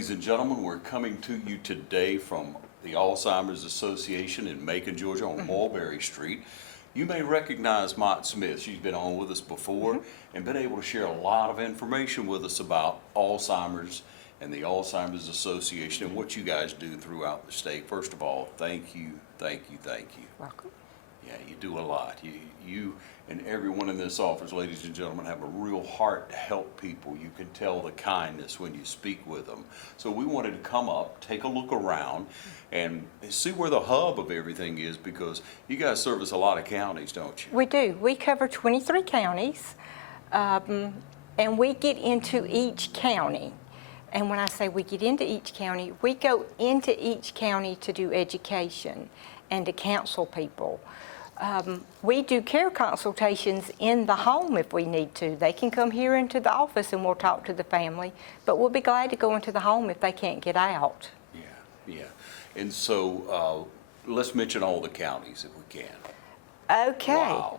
ladies and gentlemen, we're coming to you today from the Alzheimer's Association in Macon, Georgia on Mulberry Street. You may recognize Mott Smith. She's been on with us before and been able to share a lot of information with us about Alzheimer's and the Alzheimer's Association and what you guys do throughout the state. First of all, thank you, thank you, thank you. Welcome. Yeah, you do a lot. You and everyone in this office, ladies and gentlemen, have a real heart to help people. You can tell the kindness when you speak with them. So we wanted to come up, take a look around, and see where the hub of everything is, because you guys service a lot of counties, don't you? We do. We cover 23 counties, and we get into each county. And when I say we get into each county, we go into each county to do education and to counsel people. We do care consultations in the home if we need to. They can come here into the office and we'll talk to the family, but we'll be glad to go into the home if they can't get out. Yeah. And so let's mention all the counties if we can. Okay. Wow.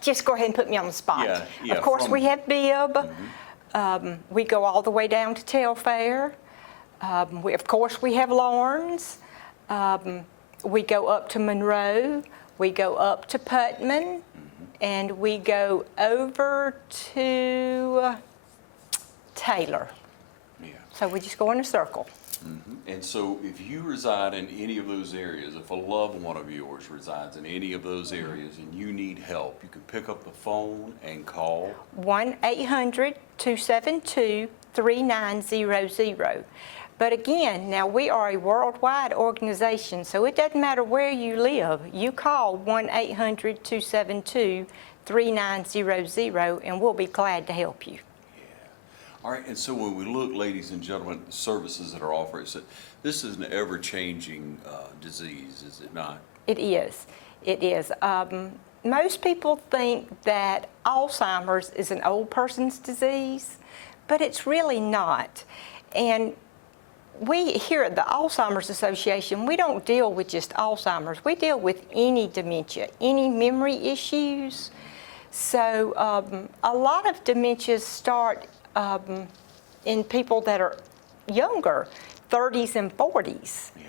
Just go ahead and put me on the spot. Yeah, of course, we have Bibb. We go all the way down to Telfair. Of course, we have Lawrence. We go up to Monroe, we go up to Putman, and we go over to Taylor. Yeah. So we just go in a circle. And so if you reside in any of those areas, if a loved one of yours resides in any of those areas and you need help, you can pick up the phone and call 1-800-272-3900. But again, now we are a worldwide organization, so it doesn't matter where you live. You call 1-800-272-3900 and we'll be glad to help you. All right, and so when we look, ladies and gentlemen, at the services that are offered, this is an ever-changing disease, is it not? It is. It is. Most people think that Alzheimer's is an old person's disease, but it's really not. And we here at the Alzheimer's Association, we don't deal with just Alzheimer's. We deal with any dementia, any memory issues. So a lot of dementias start in people that are younger, 30s and 40s. Yeah.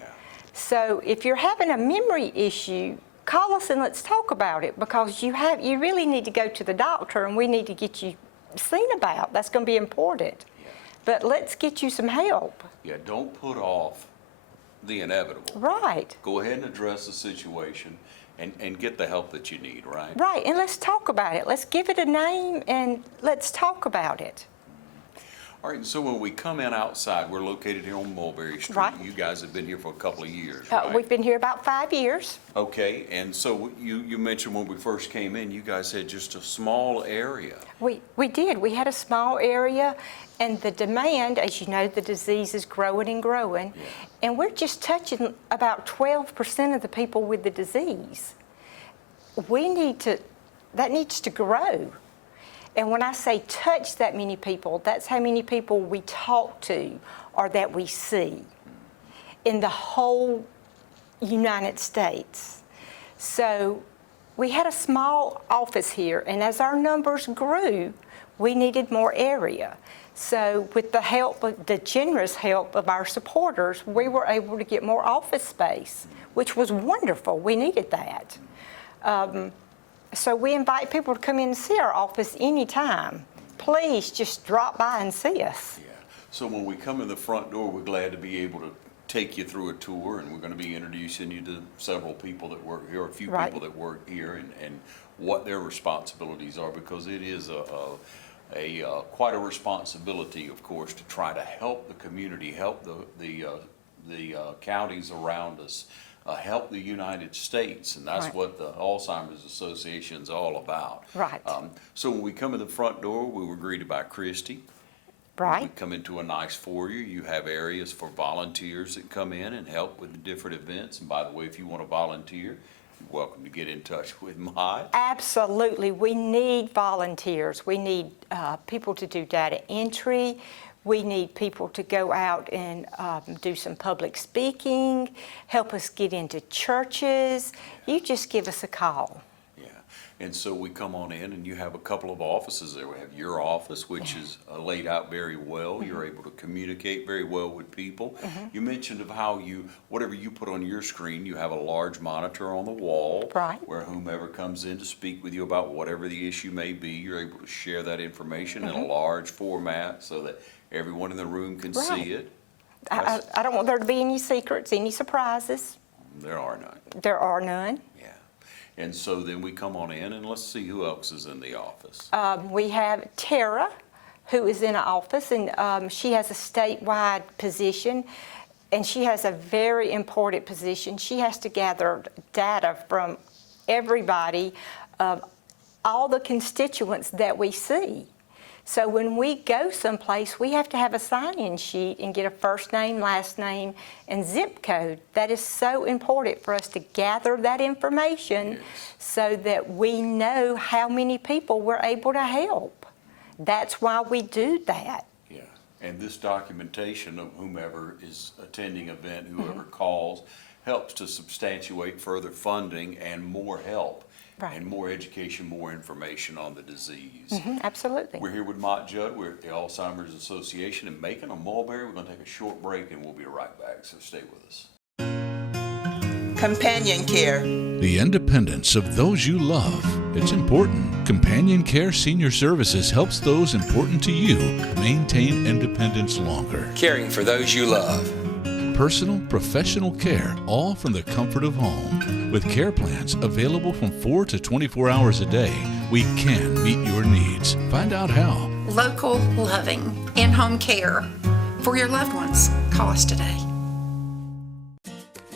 So if you're having a memory issue, call us and let's talk about it, because you really need to go to the doctor and we need to get you seen about. That's going to be important. Yeah. But let's get you some help. Yeah, don't put off the inevitable. Right. Go ahead and address the situation and get the help that you need, right? Right, and let's talk about it. Let's give it a name and let's talk about it. All right, and so when we come in outside, we're located here on Mulberry Street. Right. You guys have been here for a couple of years, right? We've been here about 5 years. Okay, and so you mentioned when we first came in, you guys had just a small area. We did. We had a small area, and the demand, as you know, the disease is growing and growing, and we're just touching about 12% of the people with the disease. That needs to grow. And when I say touch that many people, that's how many people we talk to or that we see in the whole United States. So we had a small office here, and as our numbers grew, we needed more area. So with the generous help of our supporters, we were able to get more office space, which was wonderful. We needed that. So we invite people to come in and see our office anytime. Please just drop by and see us. Yeah. So when we come in the front door, we're glad to be able to take you through a tour, and we're going to be introducing you to several people that work here, a few people that work here, and what their responsibilities are, because it is quite a responsibility, of course, to try to help the community, help the counties around us, help the United States, and that's what the Alzheimer's Association is all about. Right. So when we come in the front door, we were greeted by Christy. Right. We come into a nice foyer. You have areas for volunteers that come in and help with the different events. And by the way, if you want to volunteer, you're welcome to get in touch with Mott. Absolutely. We need volunteers. We need people to do data entry. We need people to go out and do some public speaking, help us get into churches. You just give us a call. Yeah. And so we come on in and you have a couple of offices there. We have your office, which is laid out very well. You're able to communicate very well with people. You mentioned of how whatever you put on your screen, you have a large monitor on the wall. Right. Where whomever comes in to speak with you about whatever the issue may be, you're able to share that information in a large format so that everyone in the room can see it. I don't want there to be any secrets, any surprises. There are none. There are none. Yeah. And so then we come on in and let's see who else is in the office. We have Tara, who is in an office, and she has a statewide position, and she has a very important position. She has to gather data from everybody, all the constituents that we see. So when we go someplace, we have to have a sign-in sheet and get a first name, last name, and zip code. That is so important for us to gather that information so that we know how many people we're able to help. That's why we do that. Yeah, and this documentation of whomever is attending event, whoever calls, helps to substantiate further funding and more help. Right. And more education, more information on the disease. Absolutely. We're here with Mott Judd. We're at the Alzheimer's Association in Macon on Mulberry. We're going to take a short break and we'll be right back, so stay with us. Companion care. The independence of those you love. It's important. Companion Care Senior Services helps those important to you maintain independence longer. Caring for those you love. Personal, professional care, all from the comfort of home. With care plans available from 4 to 24 hours a day, we can meet your needs. Find out how. Local, loving, in-home care for your loved ones. Call us today.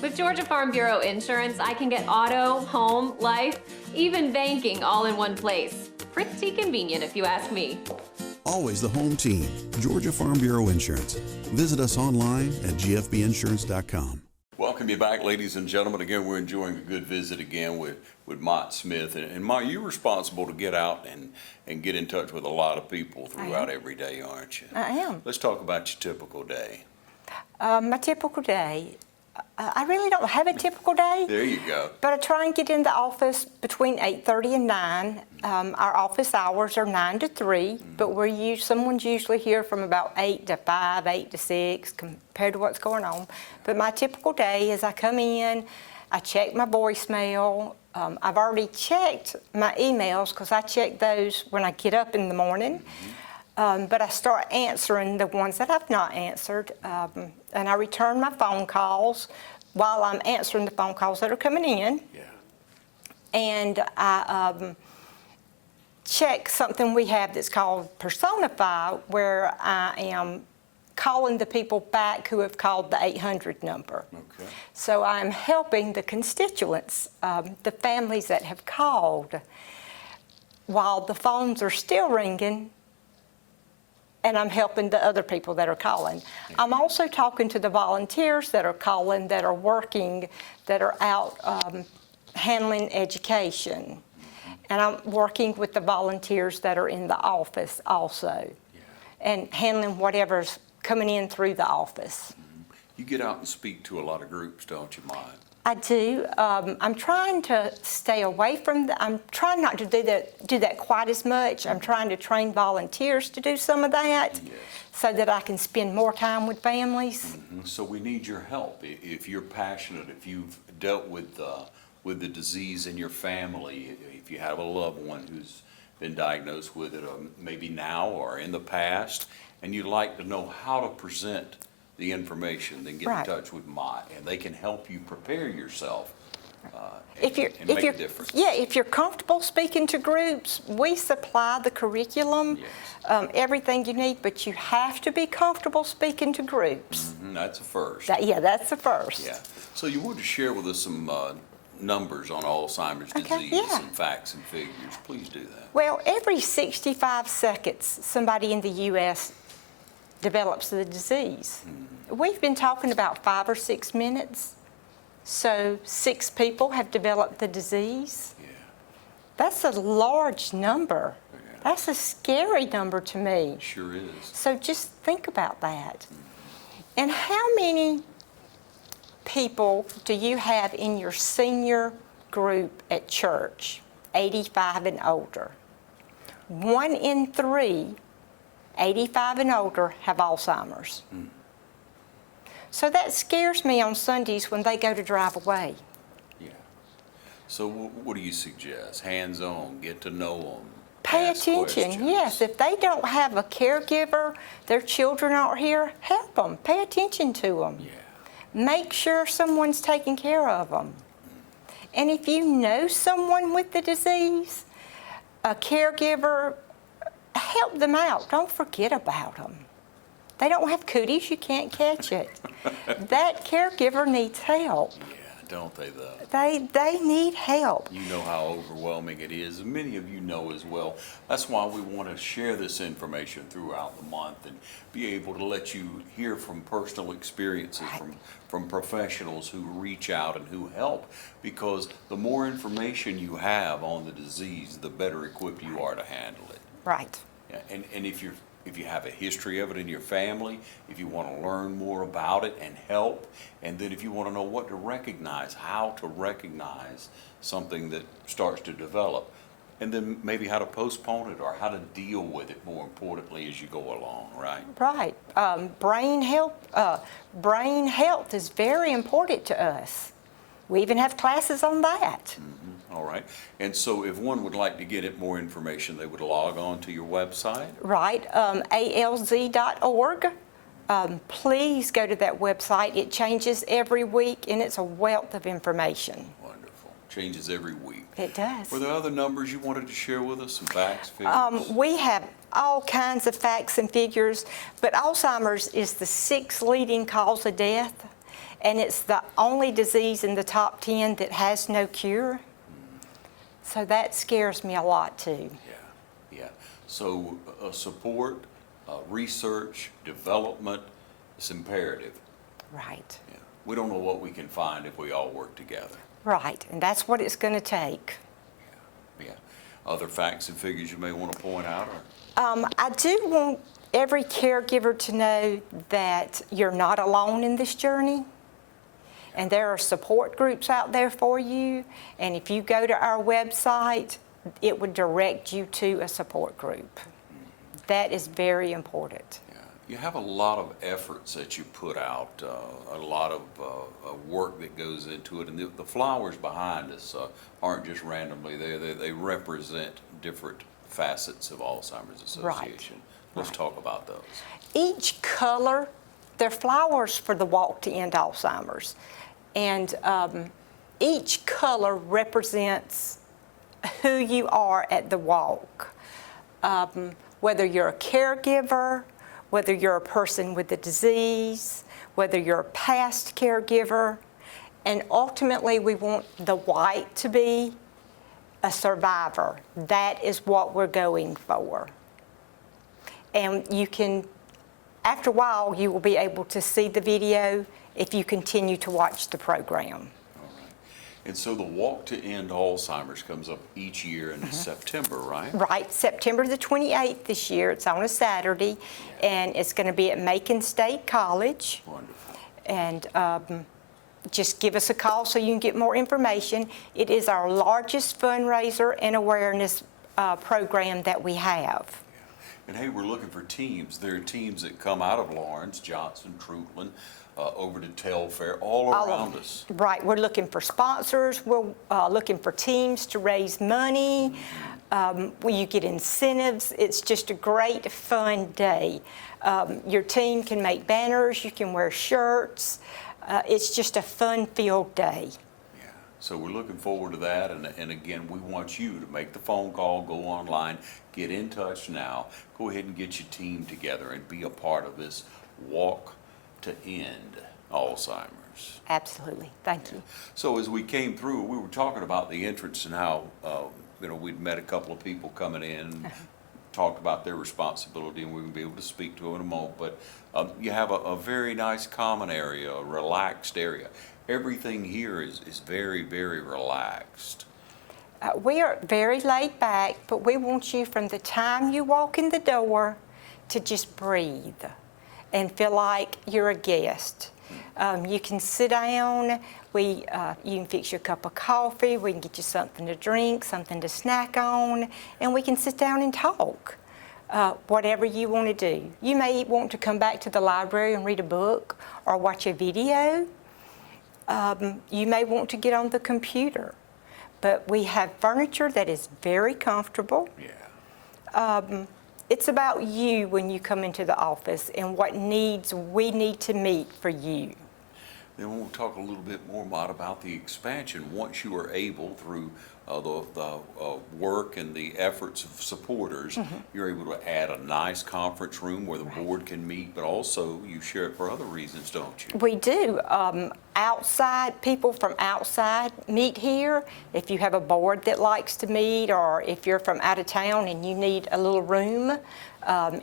With Georgia Farm Bureau Insurance, I can get auto, home, life, even banking all in one place. Pretty convenient if you ask me. Always the home team, Georgia Farm Bureau Insurance. Visit us online at gfbinsurance.com. Welcome you back, ladies and gentlemen. Again, we're enjoying a good visit again with Mott Smith. And Mott, you're responsible to get out and get in touch with a lot of people throughout every day, aren't you? I am. Let's talk about your typical day. My typical day, I really don't have a typical day. There you go. But I try and get in the office between 8:30 and 9. Our office hours are 9 to 3, but someone's usually here from about 8 to 5, 8 to 6, compared to what's going on. But my typical day is I come in, I check my voicemail. I've already checked my emails because I check those when I get up in the morning. But I start answering the ones that I've not answered, and I return my phone calls while I'm answering the phone calls that are coming in. Yeah. And I check something we have that's called Personify, where I am calling the people back who have called the 800 number. Okay. So I'm helping the constituents, the families that have called, while the phones are still ringing, and I'm helping the other people that are calling. I'm also talking to the volunteers that are calling, that are working, that are out handling education. And I'm working with the volunteers that are in the office also, and handling whatever's coming in through the office. You get out and speak to a lot of groups, don't you, Mott? I do. I'm trying to stay away from I'm trying not to do that quite as much. I'm trying to train volunteers to do some of that, so that I can spend more time with families. So we need your help. If you're passionate, if you've dealt with the disease in your family, if you have a loved one who's been diagnosed with it, maybe now or in the past, and you'd like to know how to present the information, then get in touch with Mott, and they can help you prepare yourself and make a difference. Yeah, if you're comfortable speaking to groups, we supply the curriculum, everything you need, but you have to be comfortable speaking to groups. That's a first. That's a first. Yeah. So you wanted to share with us some numbers on Alzheimer's disease, some facts and figures. Please do that. Well, every 65 seconds, somebody in the U.S. develops the disease. We've been talking about 5 or 6 minutes, so 6 people have developed the disease. Yeah. That's a large number. That's a scary number to me. Sure is. So just think about that. And how many people do you have in your senior group at church? 85 and older. 1 in 3, 85 and older, have Alzheimer's. So that scares me on Sundays when they go to drive away. Yeah. So what do you suggest? Hands-on, get to know them. Pay attention, yes. If they don't have a caregiver, their children aren't here, help them. Pay attention to them. Yeah. Make sure someone's taking care of them. And if you know someone with the disease, a caregiver, help them out. Don't forget about them. They don't have cooties, you can't catch it. That caregiver needs help. Yeah, don't they though? They need help. You know how overwhelming it is, and many of you know as well. That's why we want to share this information throughout the month and be able to let you hear from personal experiences from professionals who reach out and who help, because the more information you have on the disease, the better equipped you are to handle it. Right. Yeah, and if you have a history of it in your family, if you want to learn more about it and help, and then if you want to know what to recognize, how to recognize something that starts to develop, and then maybe how to postpone it or how to deal with it, more importantly, as you go along, right? Right. Brain health is very important to us. We even have classes on that. All right. And so if one would like to get it more information, they would log on to your website? Right, alz.org. Please go to that website. It changes every week, and it's a wealth of information. Wonderful. Changes every week. It does. Were there other numbers you wanted to share with us, some facts, figures? We have all kinds of facts and figures, but Alzheimer's is the 6th leading cause of death, and it's the only disease in the top 10 that has no cure. So that scares me a lot too. Yeah. So support, research, development, it's imperative. Right. Yeah. We don't know what we can find if we all work together. Right, and that's what it's going to take. Yeah. Other facts and figures you may want to point out? I do want every caregiver to know that you're not alone in this journey. And there are support groups out there for you. And if you go to our website, it would direct you to a support group. That is very important. Yeah. You have a lot of efforts that you put out, a lot of work that goes into it. And the flowers behind us aren't just randomly there. They represent different facets of Alzheimer's Association. Right. Let's talk about those. Each color, they're flowers for the Walk to End Alzheimer's. And each color represents who you are at the walk. Whether you're a caregiver, whether you're a person with the disease, whether you're a past caregiver, and ultimately we want the white to be a survivor. That is what we're going for. And you can, after a while, you will be able to see the video if you continue to watch the program. All right. And so the Walk to End Alzheimer's comes up each year in September, right? Right, September the 28th this year. It's on a Saturday, and it's going to be at Macon State College. Wonderful. And just give us a call so you can get more information. It is our largest fundraiser and awareness program that we have. And hey, we're looking for teams. There are teams that come out of Lawrence, Johnson, Troutland, over to Telfair, all around us. Right, we're looking for sponsors. We're looking for teams to raise money. Where you get incentives. It's just a great, fun day. Your team can make banners. You can wear shirts. It's just a fun-filled day. Yeah. So we're looking forward to that. And again, we want you to make the phone call, go online, get in touch now. Go ahead and get your team together and be a part of this Walk to End Alzheimer's. Absolutely. Thank you. So as we came through, we were talking about the entrance and how, we'd met a couple of people coming in, talked about their responsibility, and we're going to be able to speak to them in a moment. But you have a very nice common area, a relaxed area. Everything here is very, very relaxed. We are very laid back, but we want you from the time you walk in the door to just breathe and feel like you're a guest. You can sit down. You can fix your cup of coffee. We can get you something to drink, something to snack on, and we can sit down and talk. Whatever you want to do. You may want to come back to the library and read a book or watch a video. You may want to get on the computer. But we have furniture that is very comfortable. Yeah. It's about you when you come into the office and what needs we need to meet for you. Then we'll talk a little bit more, Mott, about the expansion. Once you are able, through the work and the efforts of supporters, you're able to add a nice conference room where the board can meet, but also you share it for other reasons, don't you? We do. People from outside meet here. If you have a board that likes to meet, or if you're from out of town and you need a little room,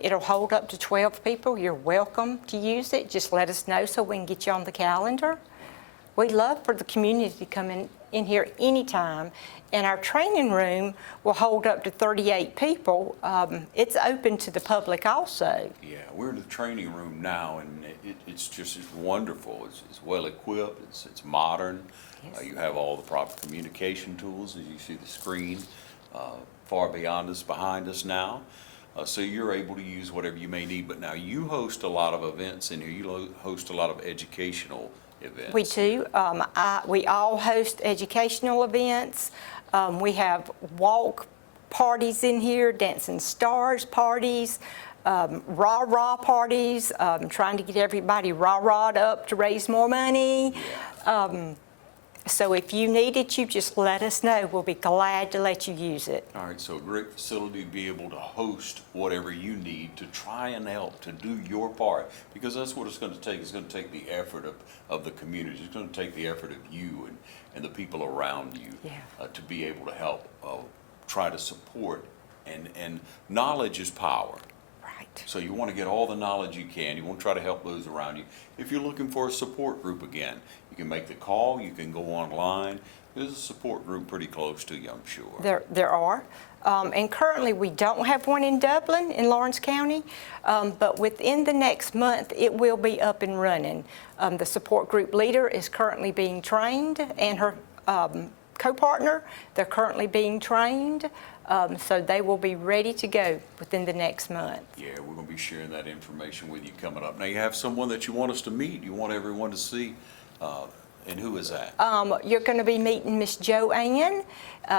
it'll hold up to 12 people. You're welcome to use it. Just let us know so we can get you on the calendar. We love for the community to come in here anytime. And our training room will hold up to 38 people. It's open to the public also. Yeah, we're in the training room now, and it's wonderful. It's well equipped. It's modern. Yes. You have all the proper communication tools, as you see the screen far beyond us, behind us now. So you're able to use whatever you may need. But now you host a lot of events in here. You host a lot of educational events. We do. We all host educational events. We have walk parties in here, Dancing Stars parties, rah-rah parties, trying to get everybody rah-rah'd up to raise more money. So if you need it, you just let us know. We'll be glad to let you use it. All right, so a great facility to be able to host whatever you need to try and help to do your part, because that's what it's going to take. It's going to take the effort of the community. It's going to take the effort of you and the people around you to be able to help try to support. And knowledge is power. Right. So you want to get all the knowledge you can. You want to try to help those around you. If you're looking for a support group again, you can make the call. You can go online. There's a support group pretty close to you, I'm sure. There are. And currently we don't have one in Dublin, in Lawrence County, but within the next month it will be up and running. The support group leader is currently being trained, and her co-partner, they're currently being trained, so they will be ready to go within the next month. Yeah, we're going to be sharing that information with you coming up. Now you have someone that you want us to meet, you want everyone to see, and who is that? You're going to be meeting Miss Joanne.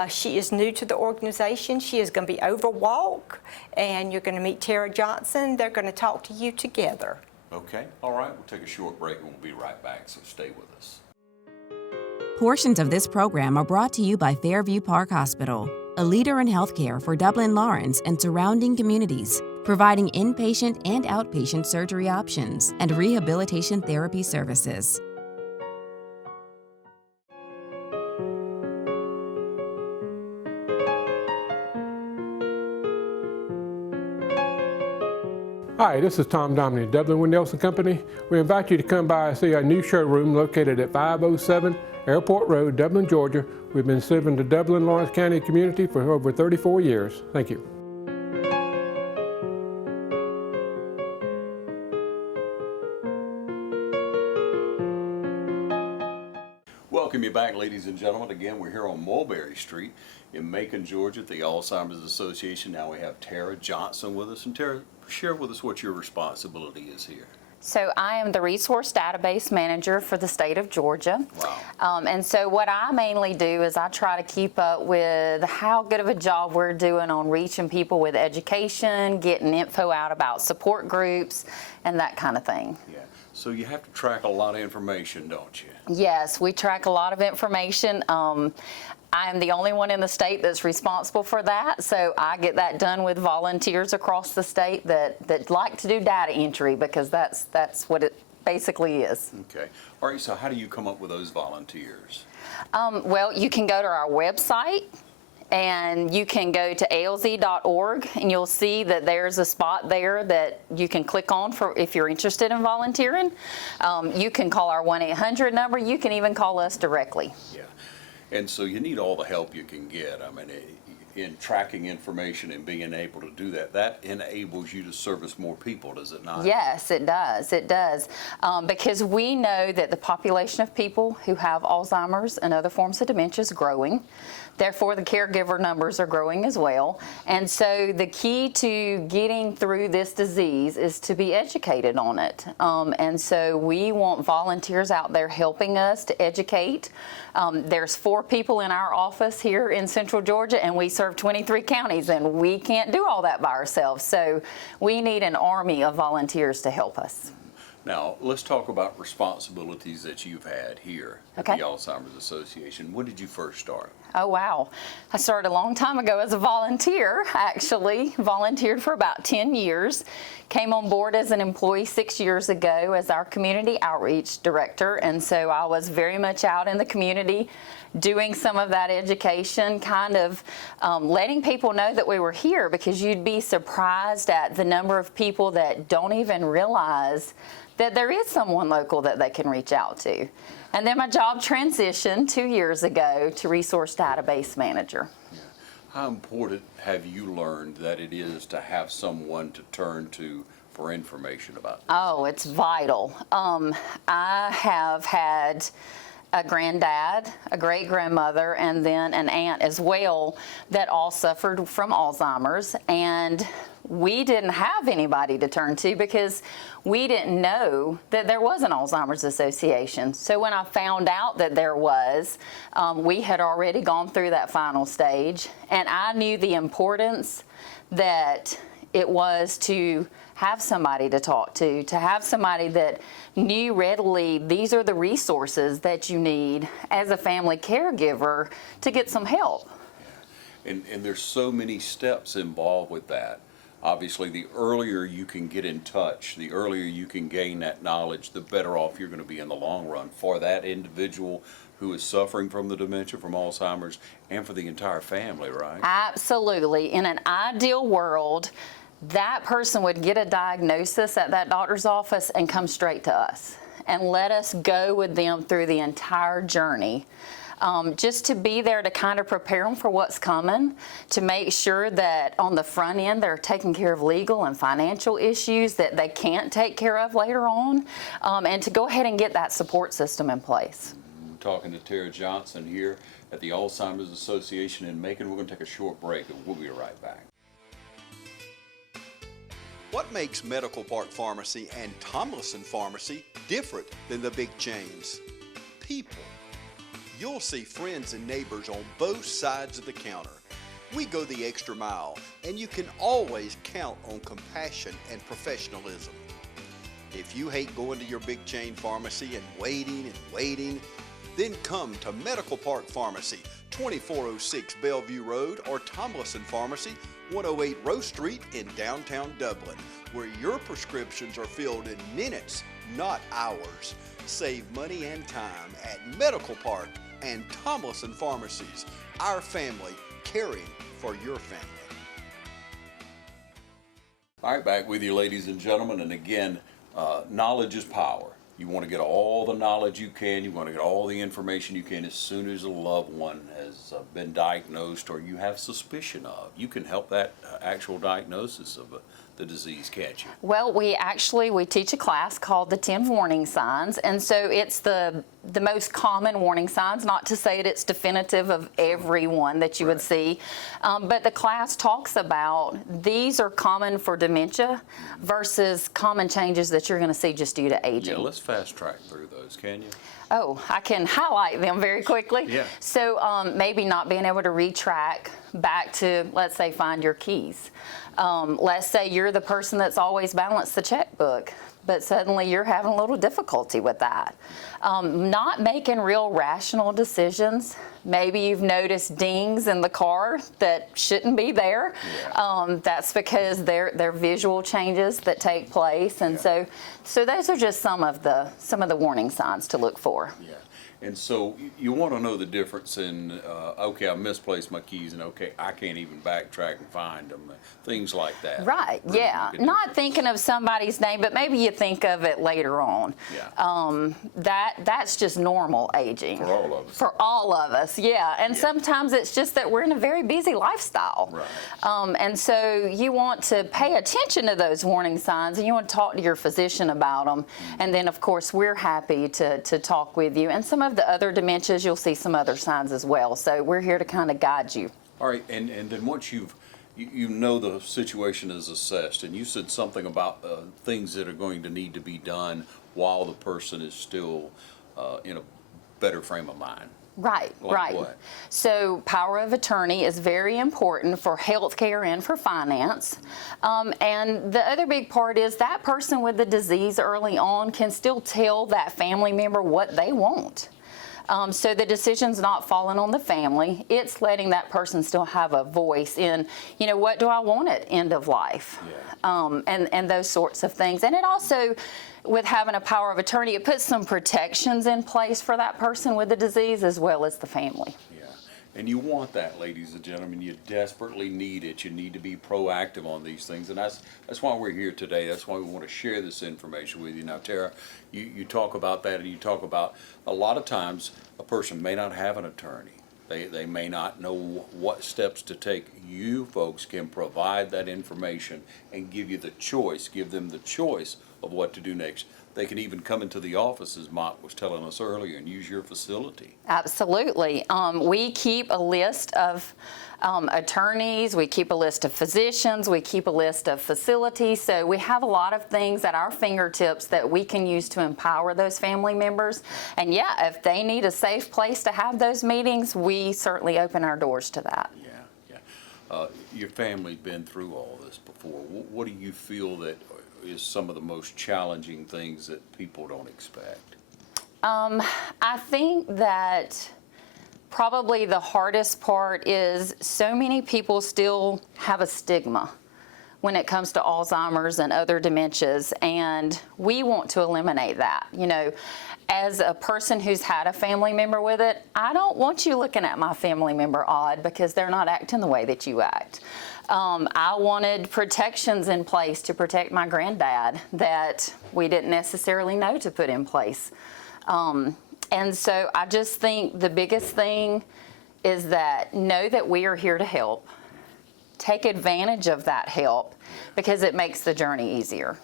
She is new to the organization. She is going to be over walk, and you're going to meet Tara Johnson. They're going to talk to you together. Okay, all right, we'll take a short break and we'll be right back, so stay with us. Portions of this program are brought to you by Fairview Park Hospital, a leader in healthcare for Dublin, Lawrence, and surrounding communities, providing inpatient and outpatient surgery options and rehabilitation therapy services. Hi, this is Tom Domney, Dublin with Nelson Company. We invite you to come by and see our new showroom located at 507 Airport Road, Dublin, Georgia. We've been serving the Dublin, Lawrence County community for over 34 years. Thank you. Welcome you back, ladies and gentlemen. Again, we're here on Mulberry Street in Macon, Georgia, at the Alzheimer's Association. Now we have Tara Johnson with us. And Tara, share with us what your responsibility is here. So I am the Resource Database Manager for the state of Georgia. Wow. And so what I mainly do is I try to keep up with how good of a job we're doing on reaching people with education, getting info out about support groups, and that kind of thing. Yeah. So you have to track a lot of information, don't you? Yes, we track a lot of information. I am the only one in the state that's responsible for that, so I get that done with volunteers across the state that like to do data entry, because that's what it basically is. Okay. All right, so how do you come up with those volunteers? Well, you can go to our website, and you can go to alz.org, and you'll see that there's a spot there that you can click on for if you're interested in volunteering. You can call our 1-800 number. You can even call us directly. Yeah. And so you need all the help you can get. I mean, in tracking information and being able to do that, that enables you to service more people, does it not? Yes, it does. It does. Because we know that the population of people who have Alzheimer's and other forms of dementia is growing. Therefore, the caregiver numbers are growing as well. And so the key to getting through this disease is to be educated on it. And so we want volunteers out there helping us to educate. There's 4 people in our office here in Central Georgia, and we serve 23 counties, and we can't do all that by ourselves. So we need an army of volunteers to help us. Now, let's talk about responsibilities that you've had here at the Alzheimer's Association. When did you first start? Oh, wow. I started a long time ago as a volunteer, actually. Volunteered for about 10 years. Came on board as an employee 6 years ago as our community outreach director. And so I was very much out in the community doing some of that education, kind of letting people know that we were here, because you'd be surprised at the number of people that don't even realize that there is someone local that they can reach out to. And then my job transitioned 2 years ago to resource database manager. Yeah. How important have you learned that it is to have someone to turn to for information about this? Oh, it's vital. I have had a granddad, a great-grandmother, and then an aunt as well that all suffered from Alzheimer's. And we didn't have anybody to turn to because we didn't know that there was an Alzheimer's Association. So when I found out that there was, we had already gone through that final stage, and I knew the importance that it was to have somebody to talk to have somebody that knew readily these are the resources that you need as a family caregiver to get some help. Yeah. And there's so many steps involved with that. Obviously, the earlier you can get in touch, the earlier you can gain that knowledge, the better off you're going to be in the long run for that individual who is suffering from the dementia, from Alzheimer's, and for the entire family, right? Absolutely. In an ideal world, that person would get a diagnosis at that doctor's office and come straight to us and let us go with them through the entire journey. Just to be there to kind of prepare them for what's coming, to make sure that on the front end they're taking care of legal and financial issues that they can't take care of later on, and to go ahead and get that support system in place. We're talking to Tara Johnson here at the Alzheimer's Association in Macon. We're going to take a short break, and we'll be right back. What makes Medical Park Pharmacy and Tomlinson Pharmacy different than the big chains? People. You'll see friends and neighbors on both sides of the counter. We go the extra mile, and you can always count on compassion and professionalism. If you hate going to your big chain pharmacy and waiting, then come to Medical Park Pharmacy, 2406 Bellevue Road, or Tomlinson Pharmacy, 108 Rose Street in downtown Dublin, where your prescriptions are filled in minutes, not hours. Save money and time at Medical Park and Tomlinson Pharmacies. Our family, caring for your family. All right, back with you, ladies and gentlemen. And again, knowledge is power. You want to get all the knowledge you can. You want to get all the information you can as soon as a loved one has been diagnosed or you have suspicion of. You can help that actual diagnosis of the disease, can't you? Well, we teach a class called the 10 warning signs, and so it's the most common warning signs, not to say that it's definitive of every one that you would see, but the class talks about these are common for dementia versus common changes that you're going to see just due to aging. Yeah, let's fast track through those, can you? Oh, I can highlight them very quickly. Yeah. So maybe not being able to retrack back to, let's say, find your keys. Let's say you're the person that's always balanced the checkbook, but suddenly you're having a little difficulty with that. Not making real rational decisions. Maybe you've noticed dings in the car that shouldn't be there. Yeah. That's because they're visual changes that take place, and so those are just some of the warning signs to look for. Yeah. And so you want to know the difference in, okay, I misplaced my keys, and okay, I can't even backtrack and find them, things like that. Right, yeah. Not thinking of somebody's name, but maybe you think of it later on. Yeah. That's just normal aging. For all of us. For all of us. Yes, yeah. And sometimes it's just that we're in a very busy lifestyle. Right. And so you want to pay attention to those warning signs, and you want to talk to your physician about them. And then, of course, we're happy to talk with you. And some of the other dementias, you'll see some other signs as well. So we're here to kind of guide you. All right, and then once you know the situation is assessed, and you said something about things that are going to need to be done while the person is still in a better frame of mind. Right, Like right. what? So power of attorney is very important for health care and for finance. And the other big part is that person with the disease early on can still tell that family member what they want. So the decision's not falling on the family. It's letting that person still have a voice in, you know, what do I want at end of life? Yeah. And those sorts of things. And it also, with having a power of attorney, it puts some protections in place for that person with the disease as well as the family. Yeah. And you want that, ladies and gentlemen. You desperately need it. You need to be proactive on these things. And that's why we're here today. That's why we want to share this information with you. Now, Tara, you talk about that, and you talk about a lot of times a person may not have an attorney. They may not know what steps to take. You folks can provide that information and give you the choice, give them the choice of what to do next. They can even come into the office, as Mott was telling us earlier, and use your facility. Absolutely. We keep a list of attorneys, we keep a list of physicians, we keep a list of facilities. So we have a lot of things at our fingertips that we can use to empower those family members. And yeah, if they need a safe place to have those meetings, we certainly open our doors to that. Yeah. Your family's been through all this before. What do you feel that is some of the most challenging things that people don't expect? I think that probably the hardest part is so many people still have a stigma when it comes to Alzheimer's and other dementias, and we want to eliminate that. You know, as a person who's had a family member with it, I don't want you looking at my family member odd because they're not acting the way that you act. I wanted protections in place to protect my granddad that we didn't necessarily know to put in place. And so I just think the biggest thing is that know that we are here to help. Take advantage of that help because it makes the journey easier.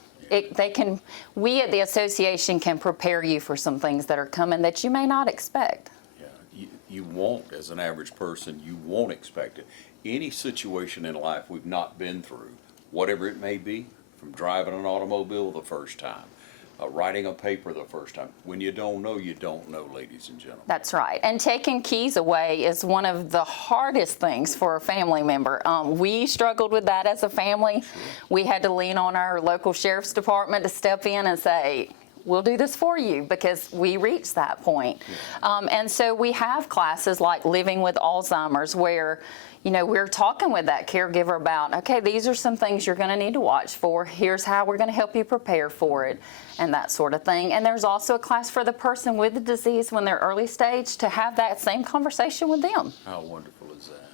We at the association can prepare you for some things that are coming that you may not expect. Yeah, you won't, as an average person, you won't expect it. Any situation in life we've not been through, whatever it may be, from driving an automobile the first time, writing a paper the first time. When you don't know, ladies and gentlemen. That's right. And taking keys away is one of the hardest things for a family member. We struggled with that as a family. Sure. We had to lean on our local sheriff's department to step in and say, we'll do this for you, because we reached that point. Yeah. And so we have classes like Living with Alzheimer's where, you know, we're talking with that caregiver about, okay, these are some things you're going to need to watch for. Here's how we're going to help you prepare for it, and that sort of thing. And there's also a class for the person with the disease when they're early stage to have that same conversation with them. How wonderful is that?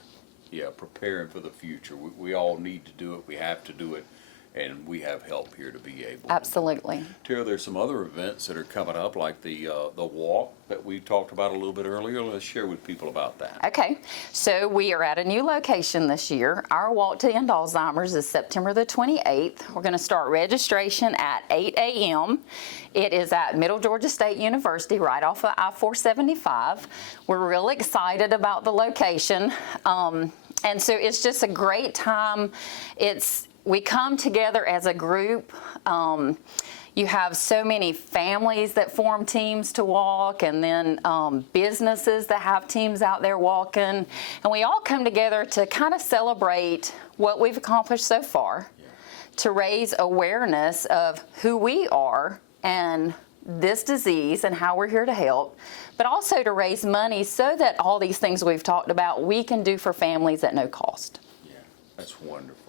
Yeah, preparing for the future. We all need to do it. We have to do it. And we have help here to be able. Absolutely. Tara, there's some other events that are coming up, like the walk that we talked about a little bit earlier. Let's share with people about that. Okay, so we are at a new location this year. Our walk to end Alzheimer's is September the 28th. We're going to start registration at 8 a.m. It is at Middle Georgia State University, right off of I-475. We're really excited about the location, and so it's just a great time. We come together as a group. You have so many families that form teams to walk, and then businesses that have teams out there walking. And we all come together to kind of celebrate what we've accomplished so far, to raise awareness of who we are and this disease and how we're here to help, but also to raise money so that all these things we've talked about we can do for families at no cost. Yeah, that's wonderful.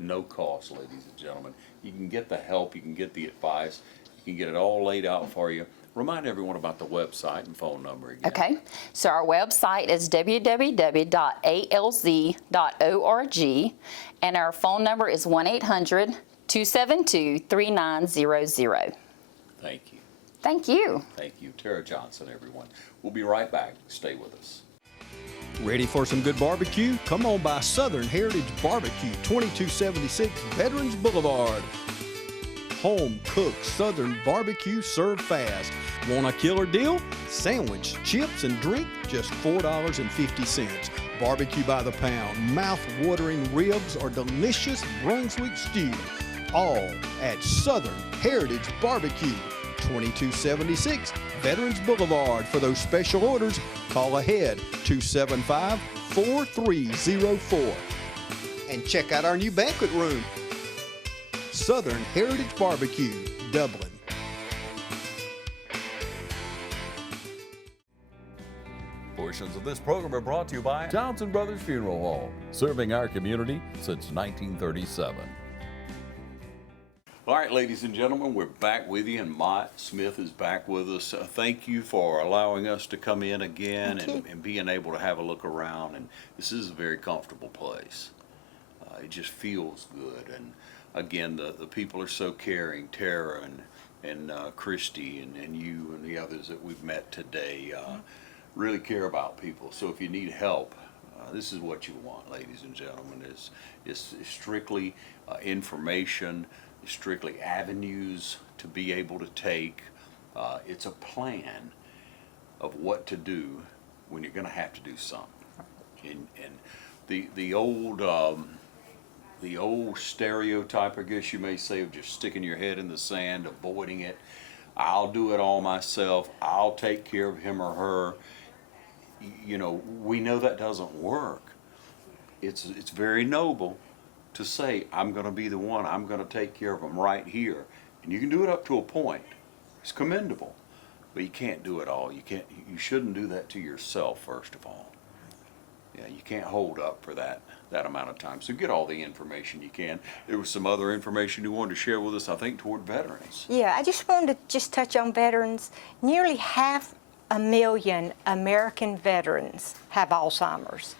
No cost, ladies and gentlemen. You can get the help, you can get the advice, you can get it all laid out for you. Remind everyone about the website and phone number again. Okay, so our website is www.alz.org, and our phone number is 1-800-272-3900. Thank you. Thank you. Thank you. Tara Johnson, everyone. We'll be right back. Stay with us. Ready for some good barbecue? Come on by Southern Heritage Barbecue, 2276 Veterans Boulevard. Home cooked Southern barbecue served fast. Want a killer deal? Sandwich, chips, and drink, just $4.50. Barbecue by the pound, mouth-watering ribs, or delicious Brunswick stew. All at Southern Heritage Barbecue, 2276 Veterans Boulevard. For those special orders, call ahead 275-4304. And check out our new banquet room. Southern Heritage Barbecue, Dublin. Portions of this program are brought to you by Johnson Brothers Funeral Home, serving our community since 1937. All right, ladies and gentlemen, we're back with you, and Mott Smith is back with us. Thank you for allowing us to come in again and being able to have a look around. And this is a very comfortable place. It just feels good. And again, the people are so caring. Tara and Christy and you and the others that we've met today really care about people. So if you need help, this is what you want, ladies and gentlemen. It's strictly information, strictly avenues to be able to take. It's a plan of what to do when you're going to have to do something. And the old stereotype, I guess you may say, of just sticking your head in the sand, avoiding it. I'll do it all myself. I'll take care of him or her. You know, we know that doesn't work. It's very noble to say, I'm going to be the one. I'm going to take care of them right here. And you can do it up to a point. It's commendable. But you can't do it all. You shouldn't do that to yourself, first of all. Yeah, you can't hold up for that amount of time. So get all the information you can. There was some other information you wanted to share with us, I think, toward veterans. Yeah, I just wanted to touch on veterans. Nearly 500,000 American veterans have Alzheimer's.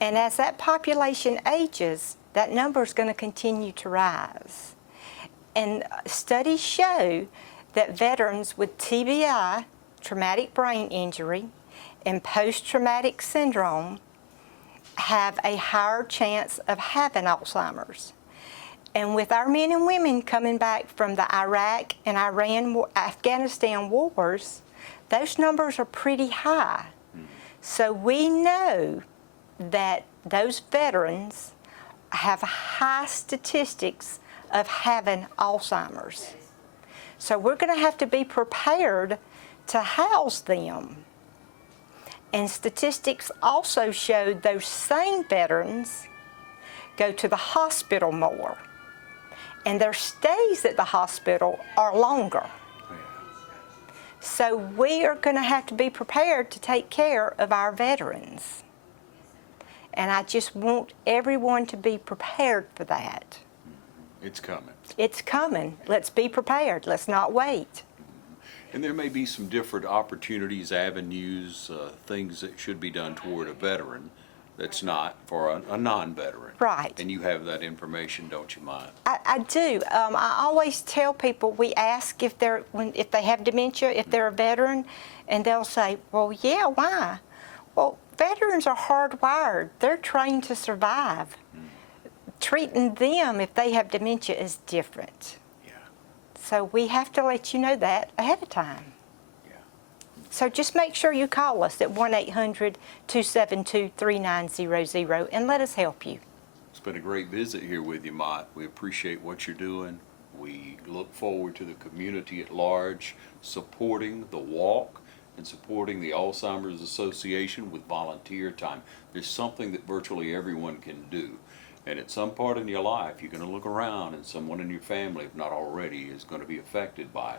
And as that population ages, that number is going to continue to rise. And studies show that veterans with TBI, traumatic brain injury, and post-traumatic syndrome have a higher chance of having Alzheimer's. And with our men and women coming back from the Iraq and Afghanistan wars, those numbers are pretty high. So we know that those veterans have high statistics of having Alzheimer's. So we're going to have to be prepared to house them. And statistics also showed those same veterans go to the hospital more, and their stays at the hospital are longer. So we are going to have to be prepared to take care of our veterans. And I just want everyone to be prepared for that. It's coming. It's coming. Let's be prepared. Let's not wait. And there may be some different opportunities, avenues, things that should be done toward a veteran that's not for a non-veteran. Right. And you have that information, don't you, Maya? I do. I always tell people, we ask if they have dementia, if they're a veteran, and they'll say, well, yeah, why? Well, veterans are hardwired. They're trained to survive. Treating them if they have dementia is different. Yeah. So we have to let you know that ahead of time. Yeah. So just make sure you call us at 1-800-272-3900 and let us help you. It's been a great visit here with you, Mott. We appreciate what you're doing. We look forward to the community at large supporting the walk and supporting the Alzheimer's Association with volunteer time. There's something that virtually everyone can do. And at some part in your life, you're going to look around and someone in your family, if not already, is going to be affected by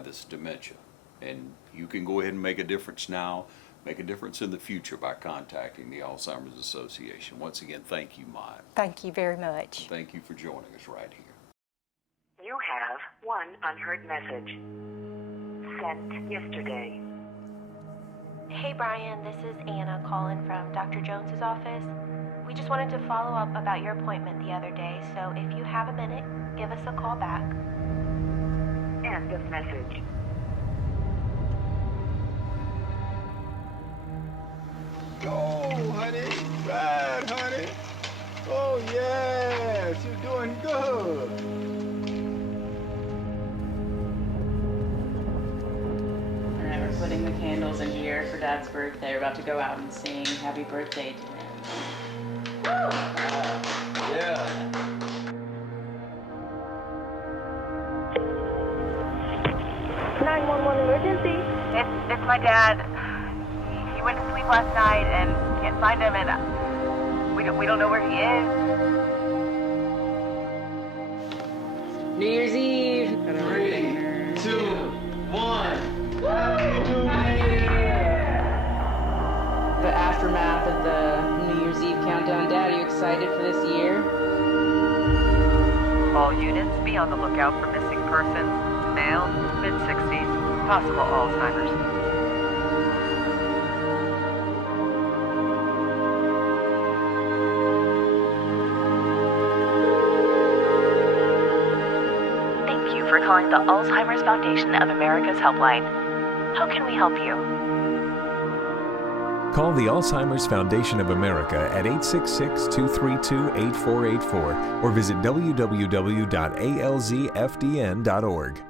this dementia. And you can go ahead and make a difference now, make a difference in the future by contacting the Alzheimer's Association. Once again, thank you, Maya. Thank you very much. Thank you for joining us right here. You have one unheard message sent yesterday. Hey Brian, this is Anna calling from Dr. Jones's office. We just wanted to follow up about your appointment the other day, so if you have a minute, give us a call back. End of message. honey. Oh, yes, you're doing good. All right, we're putting the candles in here for Dad's birthday. We're about to go out and sing happy birthday to him. Yeah. 911 emergency. It's my dad. He went to sleep last night and can't find him, and we don't know where he is. New Year's Eve. 3, 2, 1. The aftermath of the New Year's Eve countdown. Dad, are you excited for this year? All units, be on the lookout for missing persons. Male, mid-60s, possible Alzheimer's. Thank you for calling the Alzheimer's Foundation of America's helpline. How can we help you? Call the Alzheimer's Foundation of America at 866-232-8484 or visit www.alzfdn.org.